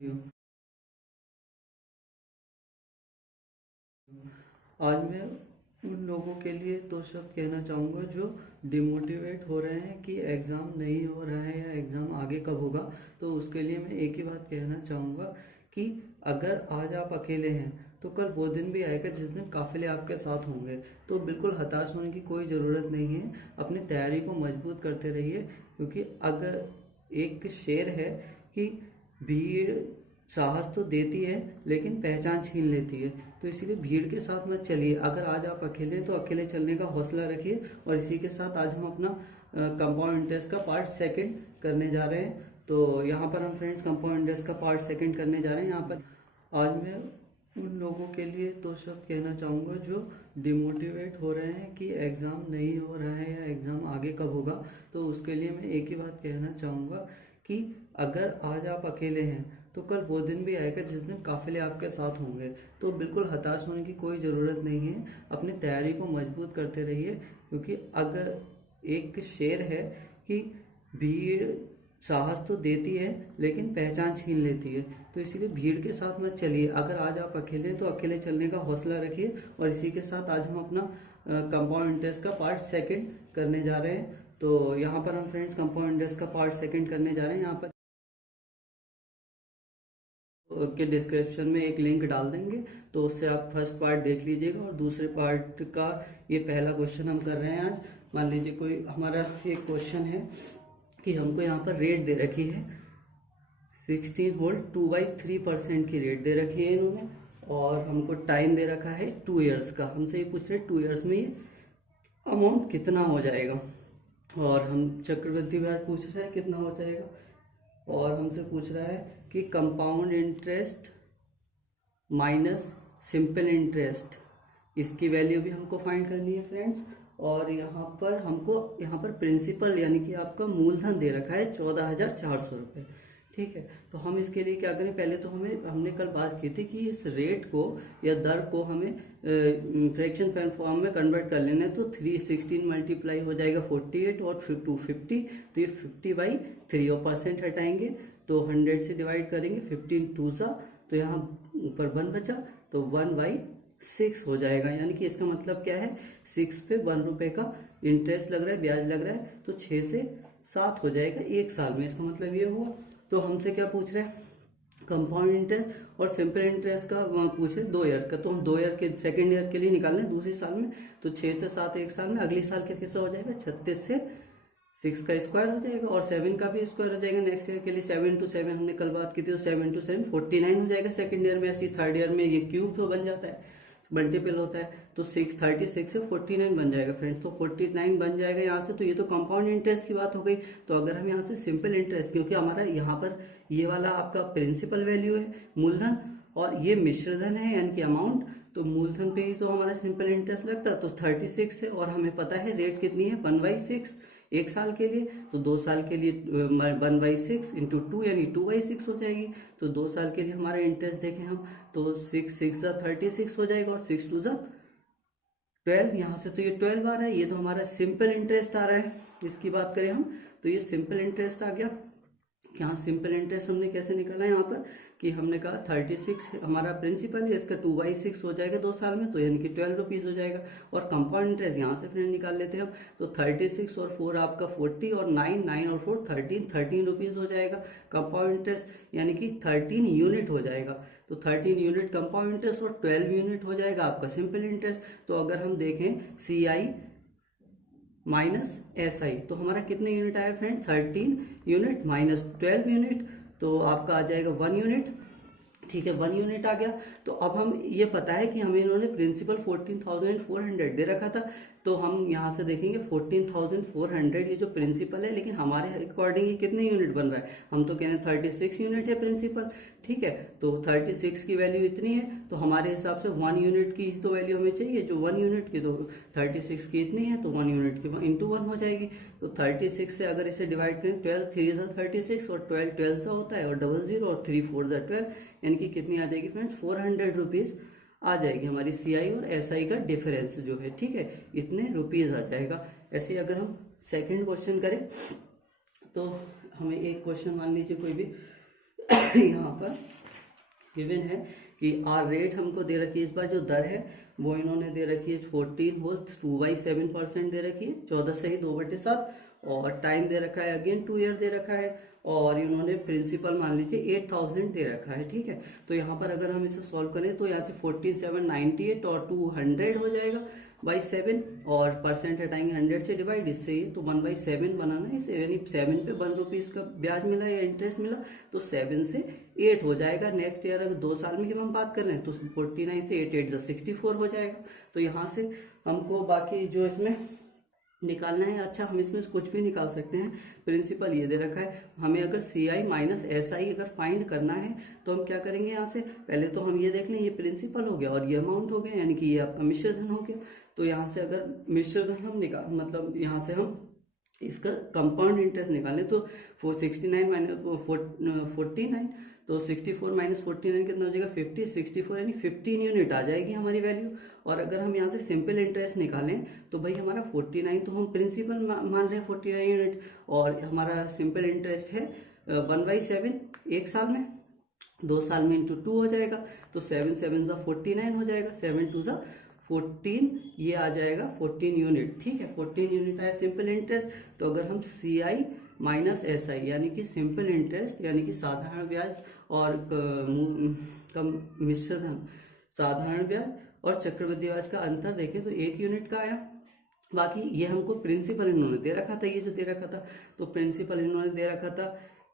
आज मैं उन लोगों के लिए दो शब्द कहना चाहूँगा जो डिमोटिवेट हो रहे हैं कि एग्ज़ाम नहीं हो रहा है या एग्ज़ाम आगे कब होगा। तो उसके लिए मैं एक ही बात कहना चाहूँगा कि अगर आज आप अकेले हैं तो कल वो दिन भी आएगा जिस दिन काफ़िले आपके साथ होंगे। तो बिल्कुल हताश होने की कोई ज़रूरत नहीं है, अपनी तैयारी को मजबूत करते रहिए, क्योंकि अगर एक शेर है कि भीड़ साहस तो देती है लेकिन पहचान छीन लेती है। तो इसीलिए भीड़ के साथ मत चलिए। अगर आज आप अकेले हैं तो अकेले चलने का हौसला रखिए। और इसी के साथ आज हम अपना कंपाउंड इंटरेस्ट का पार्ट सेकंड करने जा रहे हैं। तो यहाँ पर हम फ्रेंड्स कंपाउंड इंटरेस्ट का पार्ट सेकंड करने जा रहे हैं। यहाँ पर आज मैं उन लोगों के लिए दो शब्द कहना चाहूँगा जो डिमोटिवेट हो रहे हैं कि एग्ज़ाम नहीं हो रहा है या एग्ज़ाम आगे कब होगा। तो उसके लिए मैं एक ही बात कहना चाहूँगा कि अगर आज आप अकेले हैं तो कल वो दिन भी आएगा जिस दिन काफ़िले आपके साथ होंगे। तो बिल्कुल हताश होने की कोई ज़रूरत नहीं है, अपनी तैयारी को मजबूत करते रहिए, क्योंकि अगर एक शेर है कि भीड़ साहस तो देती है लेकिन पहचान छीन लेती है। तो इसीलिए भीड़ के साथ मत चलिए। अगर आज आप अकेले हैं तो अकेले चलने का हौसला रखिए। और इसी के साथ आज हम अपना कंपाउंड इंटरेस्ट का पार्ट सेकंड करने जा रहे हैं। तो यहाँ पर हम फ्रेंड्स कंपाउंड इंटरेस्ट का पार्ट सेकंड करने जा रहे हैं। यहाँ पर के डिस्क्रिप्शन में एक लिंक डाल देंगे, तो उससे आप फर्स्ट पार्ट देख लीजिएगा। और दूसरे पार्ट का ये पहला क्वेश्चन हम कर रहे हैं आज। मान लीजिए कोई हमारा एक क्वेश्चन है कि हमको यहाँ पर रेट दे रखी है 16 वोल्ट 2/3% की रेट दे रखी है इन्होंने। और हमको टाइम दे रखा है 2 ईयर्स का। हमसे ये पूछ रहे हैं 2 ईयर्स में ये अमाउंट कितना हो जाएगा। और हम चक्रवृद्धि ब्याज पूछ रहे हैं कितना हो जाएगा। और हमसे पूछ रहा है कि compound interest minus simple interest, इसकी वैल्यू भी हमको फाइंड करनी है फ्रेंड्स। और यहाँ पर प्रिंसिपल यानी कि आपका मूलधन दे रखा है 14,400 रुपये। ठीक है, तो हम इसके लिए क्या करें, पहले तो हमने कल बात की थी कि इस रेट को या दर को हमें फ्रैक्शन फॉर्म में कन्वर्ट कर लेना है। तो 316 मल्टीप्लाई हो जाएगा 48 और 250, तो ये 50/3 और परसेंट हटाएंगे तो 100 से डिवाइड करेंगे, 15 2 सा, तो यहाँ ऊपर 1 बचा तो 1/6 हो जाएगा। यानी कि इसका मतलब क्या है, 6 पे 1 रुपये का इंटरेस्ट लग रहा है, ब्याज लग रहा है, तो 6 से 7 हो जाएगा एक साल में। इसका मतलब ये हुआ। तो हमसे क्या पूछ रहे हैं, कंपाउंड इंटरेस्ट और सिंपल इंटरेस्ट का पूछ रहे 2 ईयर का। तो हम 2 ईयर के सेकेंड ईयर के लिए निकाल लें दूसरे साल में। तो 6 से 7 एक साल में, अगले साल कैसे हो जाएगा, 36 से 6 का स्क्वायर हो जाएगा और 7 का भी स्क्वायर हो जाएगा। नेक्स्ट ईयर के लिए 7 to 7 हमने कल बात की थी, तो 7 to 7 49 हो जाएगा सेकेंड ईयर में। ऐसी थर्ड ईयर में ये क्यूब तो बन जाता है, मल्टीपल होता है, तो 36 से 49 बन जाएगा फ्रेंड्स। तो 49 बन जाएगा यहाँ से। तो ये तो कंपाउंड इंटरेस्ट की बात हो गई। तो अगर हम यहाँ से सिंपल इंटरेस्ट, क्योंकि हमारा यहाँ पर ये वाला आपका प्रिंसिपल वैल्यू है मूलधन और ये मिश्रधन है यानी कि अमाउंट, तो मूलधन पे ही तो हमारा सिंपल इंटरेस्ट लगता है। तो 36 है और हमें पता है रेट कितनी है 1/6 एक साल के लिए। तो 2 साल के लिए 1/6 इंटू 2 यानी 2/6 हो जाएगी। तो 2 साल के लिए हमारा इंटरेस्ट देखें हम, तो 6 × 36 हो जाएगा और 6 × 12। यहाँ से तो ये 12 आ रहा है, ये तो हमारा सिंपल इंटरेस्ट आ रहा है। इसकी बात करें हम तो ये सिंपल इंटरेस्ट आ गया। यहाँ सिंपल इंटरेस्ट हमने कैसे निकाला है, यहाँ पर कि हमने कहा 36 हमारा प्रिंसिपल है, इसका 2/6 हो जाएगा 2 साल में, तो यानी कि 12 रुपीज़ हो जाएगा। और कंपाउंड इंटरेस्ट यहाँ से फ्रेंड निकाल लेते हैं हम, तो 36 और 4 आपका 40 और 9 और 4 13 रुपीज़ हो जाएगा कंपाउंड इंटरेस्ट, यानी कि 13 यूनिट हो जाएगा। तो 13 यूनिट कंपाउंड इंटरेस्ट और 12 यूनिट हो जाएगा आपका सिंपल इंटरेस्ट। तो अगर हम देखें CI माइनस SI, तो हमारा कितने यूनिट आया फ्रेंड, 13 यूनिट माइनस 12 यूनिट, तो आपका आ जाएगा 1 यूनिट। ठीक है, 1 यूनिट आ गया। तो अब हम ये पता है कि हमें इन्होंने प्रिंसिपल 14,400 दे रखा था। तो हम यहाँ से देखेंगे 14,400 ये जो प्रिंसिपल है, लेकिन हमारे अकॉर्डिंग ये कितने यूनिट बन रहा है, हम तो कह रहे हैं 36 यूनिट है प्रिंसिपल। ठीक है, तो 36 की वैल्यू इतनी है, तो हमारे हिसाब से 1 यूनिट की तो वैल्यू हमें चाहिए, जो 1 यूनिट की, तो 36 की इतनी है, तो 1 यूनिट की इंटू 1 हो जाएगी। तो 36 से अगर इसे डिवाइड करें, 12 3 सा 36 और 12 12 सा होता है और 00 और 3 4 सा 12, यानी कि कितनी आ जाएगी फ्रेंड्स, 400 रुपीज़ आ जाएगी हमारी CI और SI का डिफरेंस जो है। ठीक है, इतने रुपीज़ आ जाएगा। ऐसे अगर हम सेकंड क्वेश्चन करें तो हमें एक क्वेश्चन मान लीजिए कोई भी यहाँ पर गिवन है कि आर रेट हमको दे रखी है, इस बार जो दर है वो इन्होंने दे रखी है 14 होल 2/7% दे रखी है, 14 से ही 2/7, और टाइम दे रखा है अगेन 2 ईयर दे रखा है, और इन्होंने प्रिंसिपल मान लीजिए 8000 दे रखा है। ठीक है, तो यहाँ पर अगर हम इसे सॉल्व करें तो यहाँ से 14,798 और 200 हो जाएगा बाई 7, और परसेंट हटाएंगे 100 से डिवाइड, इससे ही तो 1/7 बनाना है इसे, यानी 7 पे 1 रुपीज़ का ब्याज मिला या इंटरेस्ट मिला, तो 7 से 8 हो जाएगा। नेक्स्ट ईयर अगर 2 साल में हम बात कर रहे हैं तो 49 से 8 64 हो जाएगा। तो यहाँ से हमको बाकी जो इसमें निकालना है, अच्छा हम इसमें कुछ भी निकाल सकते हैं। प्रिंसिपल ये दे रखा है, हमें अगर CI माइनस SI अगर फाइंड करना है तो हम क्या करेंगे, यहाँ से पहले तो हम ये देख लें, ये प्रिंसिपल हो गया और ये अमाउंट हो गया, यानी कि ये आपका मिश्र धन हो गया। तो यहाँ से अगर मिश्र धन हम निकाल, मतलब यहाँ से हम इसका कंपाउंड इंटरेस्ट निकालें तो 469 माइनस 49, तो 64 माइनस 49 कितना हो जाएगा 50, 64 यानी 15 यूनिट आ जाएगी हमारी वैल्यू। और अगर हम यहाँ से सिंपल इंटरेस्ट निकालें तो भाई हमारा 49, तो हम प्रिंसिपल मान रहे हैं 49 यूनिट, और हमारा सिंपल इंटरेस्ट है 1/7 एक साल में, 2 साल में इंटू 2 हो जाएगा, तो 7 7 49 हो जाएगा, 7 2 14, ये आ जाएगा 14 यूनिट। ठीक है, 14 यूनिट आया सिंपल इंटरेस्ट। तो अगर हम CI माइनस SI यानी कि सिंपल इंटरेस्ट यानी कि साधारण ब्याज और मिश्र धन, साधारण ब्याज और चक्रवृद्धि ब्याज का अंतर देखें तो 1 यूनिट का आया। बाकी ये हमको प्रिंसिपल इन्होंने दे रखा था, ये जो दे रखा था, तो प्रिंसिपल इन्होंने दे रखा था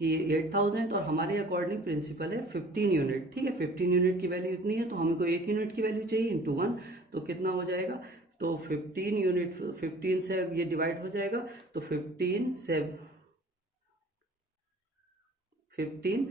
कि 8000, और हमारे अकॉर्डिंग प्रिंसिपल है 15 यूनिट। ठीक है, 15 यूनिट की वैल्यू इतनी है, तो हमको 1 यूनिट की वैल्यू चाहिए इंटू 1, तो कितना हो जाएगा, तो 15 यूनिट 15 से ये डिवाइड हो जाएगा, तो 15 15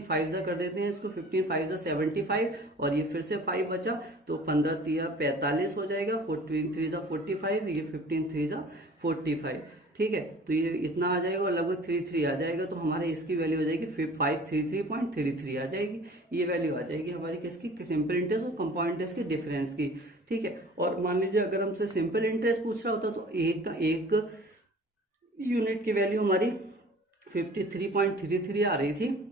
5 कर देते हैं इसको, 15 5 75, और ये फिर से 5 बचा, तो 15 3 45 हो जाएगा, 14 3 45, ये 15 3 45। ठीक है, तो ये इतना आ जाएगा और लगभग 33 आ जाएगा, तो हमारे इसकी वैल्यू हो जाएगी 533.33 आ जाएगी। ये वैल्यू आ जाएगी हमारी किसकी, सिंपल इंटरेस्ट और कंपाउंड इंटरेस्ट के डिफरेंस की। ठीक है, और मान लीजिए अगर हमसे सिंपल इंटरेस्ट पूछ रहा होता तो एक यूनिट की वैल्यू हमारी 53.33 आ रही थी,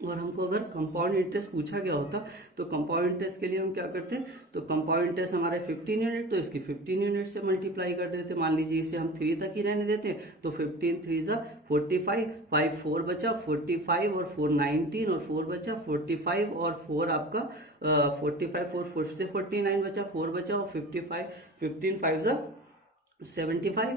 और हमको अगर कंपाउंड इंटरेस्ट पूछा गया होता तो कंपाउंड इंटरेस्ट के लिए हम क्या करते, तो कंपाउंड इंटरेस्ट हमारा 15 यूनिट, तो इसकी 15 यूनिट से मल्टीप्लाई कर देते। मान लीजिए इसे हम 3 तक ही रहने देते हैं, तो 15 3 45, 5 4 बचा 45, और 4 19, और 4 बचा 45, और 4 आपका 45 4 से 49 बचा, 4 बचा, और 55 15 5 75,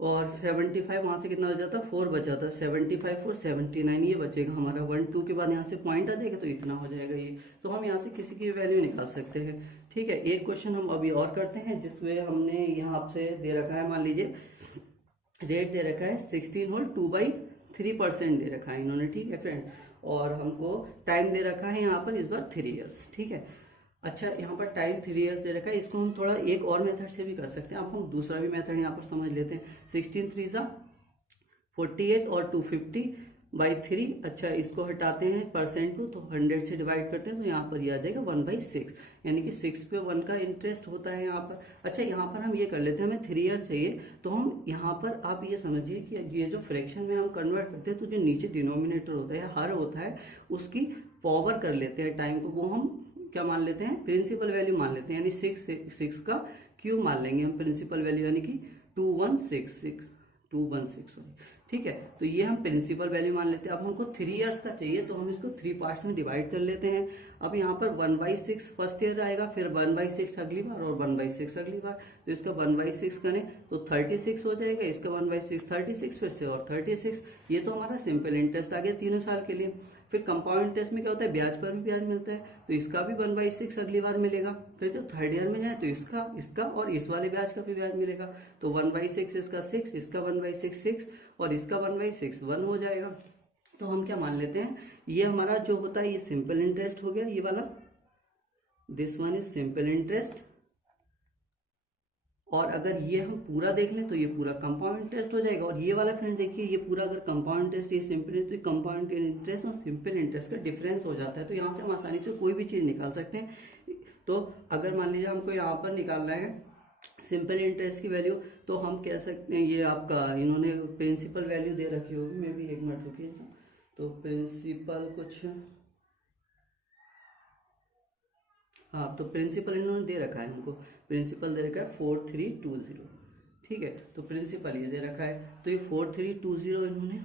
और 75 वहाँ से कितना हो जाता, 4 बचा था, 75 4 79, ये बचेगा हमारा 1 2 के बाद यहाँ से पॉइंट आ जाएगा, तो इतना हो जाएगा ये। तो हम यहाँ से किसी की वैल्यू निकाल सकते हैं। ठीक है, एक क्वेश्चन हम अभी और करते हैं जिसमें हमने यहाँ आपसे दे रखा है, मान लीजिए रेट दे रखा है 16 होल 2/3% दे रखा है इन्होंने। ठीक है फ्रेंड, और हमको टाइम दे रखा है यहाँ पर इस बार 3 ईयर्स। ठीक है, अच्छा यहाँ पर टाइम 3 ईयर्स दे रखा है, इसको हम थोड़ा एक और मेथड से भी कर सकते हैं। अब हम दूसरा भी मेथड यहाँ पर समझ लेते हैं। 16 3 48 और 250/3। अच्छा, इसको हटाते हैं परसेंट को, तो 100 से डिवाइड करते हैं, तो यहाँ पर ये आ जाएगा 1/6, यानी कि 6 पे 1 का इंटरेस्ट होता है यहाँ पर। अच्छा, यहाँ पर हम ये कर लेते हैं, हमें 3 ईयर चाहिए, तो हम यहाँ पर आप ये समझिए कि ये जो फ्रैक्शन में हम कन्वर्ट करते हैं, तो जो नीचे डिनोमिनेटर होता है, हर होता है, उसकी पावर कर लेते हैं टाइम को, वो हम क्या मान लेते हैं, प्रिंसिपल वैल्यू मान लेते हैं, यानी 6 का क्यूब मान लेंगे हम प्रिंसिपल वैल्यू, यानी कि 216। ठीक है, तो ये हम प्रिंसिपल वैल्यू मान लेते हैं। अब हमको 3 ईयर्स का चाहिए, तो हम इसको 3 पार्ट्स में डिवाइड कर लेते हैं। अब यहाँ पर 1/6 फर्स्ट ईयर आएगा, फिर 1/6 अगली बार, और 1/6 अगली बार, तो इसका 1/6 करें तो 36 हो जाएगा, इसका 1/6 36, फिर से और 36। ये तो हमारा सिंपल इंटरेस्ट आ गया 3 साल के लिए। फिर कंपाउंड इंटरेस्ट में क्या होता है, ब्याज पर भी ब्याज मिलता है, तो इसका भी 1/6 अगली बार मिलेगा। फिर जब 3rd ईयर में जाए तो इसका और इस वाले ब्याज का भी ब्याज मिलेगा, तो 1/6 इसका 6, इसका 1/6 6, और इसका 1/6 1 हो जाएगा। तो हम क्या मान लेते हैं, ये हमारा जो होता है ये सिंपल इंटरेस्ट हो गया, ये वाला, this one is simple interest. और अगर ये हम पूरा देख लें तो ये पूरा कंपाउंड इंटरेस्ट हो जाएगा। और ये वाला फ्रेंड देखिए, ये पूरा अगर कंपाउंड इंटरेस्ट, ये सिंपल इंटरेस्ट, तो कंपाउंड इंटरेस्ट और सिंपल इंटरेस्ट का डिफरेंस हो जाता है। तो यहाँ से हम आसानी से कोई भी चीज़ निकाल सकते हैं। तो अगर मान लीजिए हमको यहाँ पर निकालना है सिंपल इंटरेस्ट की वैल्यू, तो हम कह सकते हैं ये आपका इन्होंने प्रिंसिपल वैल्यू दे रखी होगी, मैं भी एक मिनट रुकिए। तो प्रिंसिपल कुछ, हाँ तो प्रिंसिपल इन्होंने दे रखा है हमको, प्रिंसिपल दे रखा है 4320, ठीक है। तो प्रिंसिपल ये दे रखा है, तो ये 4320 इन्होंने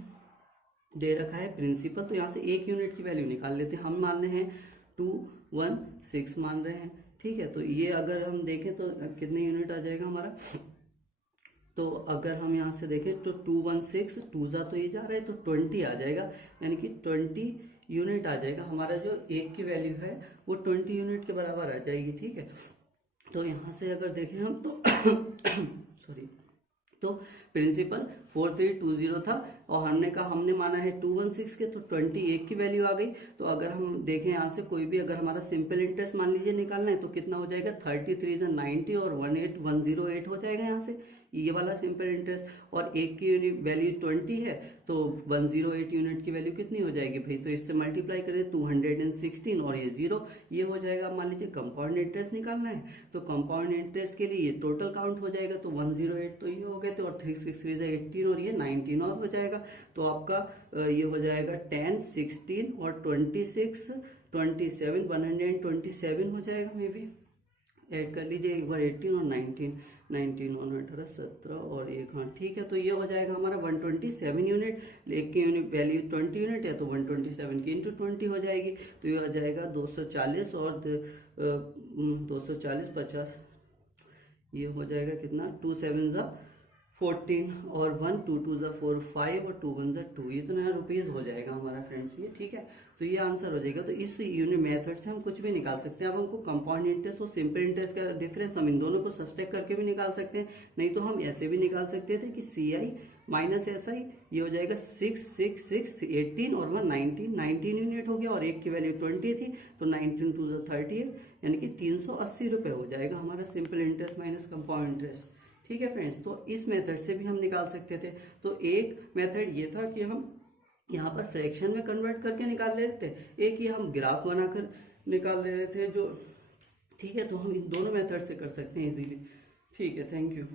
दे रखा है प्रिंसिपल। तो यहाँ से एक यूनिट की वैल्यू निकाल लेते हैं, हम मान रहे हैं 216 मान रहे हैं, ठीक है। तो ये अगर हम देखें तो कितने यूनिट आ जाएगा हमारा, तो अगर हम यहाँ से देखें तो 216, टू जा तो ये जा रहा है, तो 20 आ जाएगा, यानी कि 20 यूनिट आ जाएगा। हमारा जो एक की वैल्यू है वो 20 यूनिट के बराबर आ जाएगी, ठीक है। तो यहाँ से अगर देखें हम तो सॉरी, तो प्रिंसिपल 4320 था और हमने माना है 216 के, तो 21 की वैल्यू आ गई। तो अगर हम देखें यहाँ से कोई भी अगर हमारा सिंपल इंटरेस्ट मान लीजिए निकालना है, तो कितना हो जाएगा, 33 से 90 और 18108 हो जाएगा यहाँ से, ये वाला सिंपल इंटरेस्ट। और एक की वैल्यू 20 है, तो 108 यूनिट की वैल्यू कितनी हो जाएगी भाई, तो इससे मल्टीप्लाई कर दे 216 और ये 0, ये हो जाएगा। मान लीजिए कंपाउंड इंटरेस्ट निकालना है, तो कंपाउंड इंटरेस्ट के लिए ये टोटल काउंट हो जाएगा, तो 108 तो ये हो गए थे, और 363 से 18 और ये 19 और हो जाएगा। तो आपका ये हो जाएगा 10, 16 और 26, 27, 127 हो जाएगा। मे भी ऐड कर लीजिए एक बार 18 और 19, 18 17 और एक, हाँ ठीक है। तो ये हो जाएगा हमारा 127 यूनिट, एक की यूनिट वैल्यू 20 यूनिट है, तो 127 की इंटू 20 हो जाएगी। तो ये हो जाएगा 240 और 240 50, ये हो जाएगा कितना, 2 7 जा 14 और 1 2 2 जा 4 5 और 2 1 जा 2, इतना रुपीज़ हो जाएगा हमारा फ्रेंड्स ये, ठीक है। तो ये आंसर हो जाएगा। तो इस यूनिट मेथड से हम कुछ भी निकाल सकते हैं। अब हमको कंपाउंड इंटरेस्ट और सिंपल इंटरेस्ट का डिफरेंस हम इन दोनों को सब्सट्रैक्ट करके भी निकाल सकते हैं, नहीं तो हम ऐसे भी निकाल सकते थे कि CI माइनस SI, ये हो जाएगा 6 6 6 18 और 1 19 यूनिट हो गया, और एक की वैल्यू 20 थी, तो 19 2 30 है, यानी कि 380 रुपये हो जाएगा हमारा simple interest minus compound interest, ठीक है फ्रेंड्स। तो इस मेथड से भी हम निकाल सकते थे। तो एक मेथड ये था कि हम यहाँ पर फ्रैक्शन में कन्वर्ट करके निकाल ले रहे थे, एक ही हम ग्राफ बनाकर निकाल ले रहे थे जो, ठीक है। तो हम इन दोनों मेथड से कर सकते हैं इजीली, ठीक है। Thank you.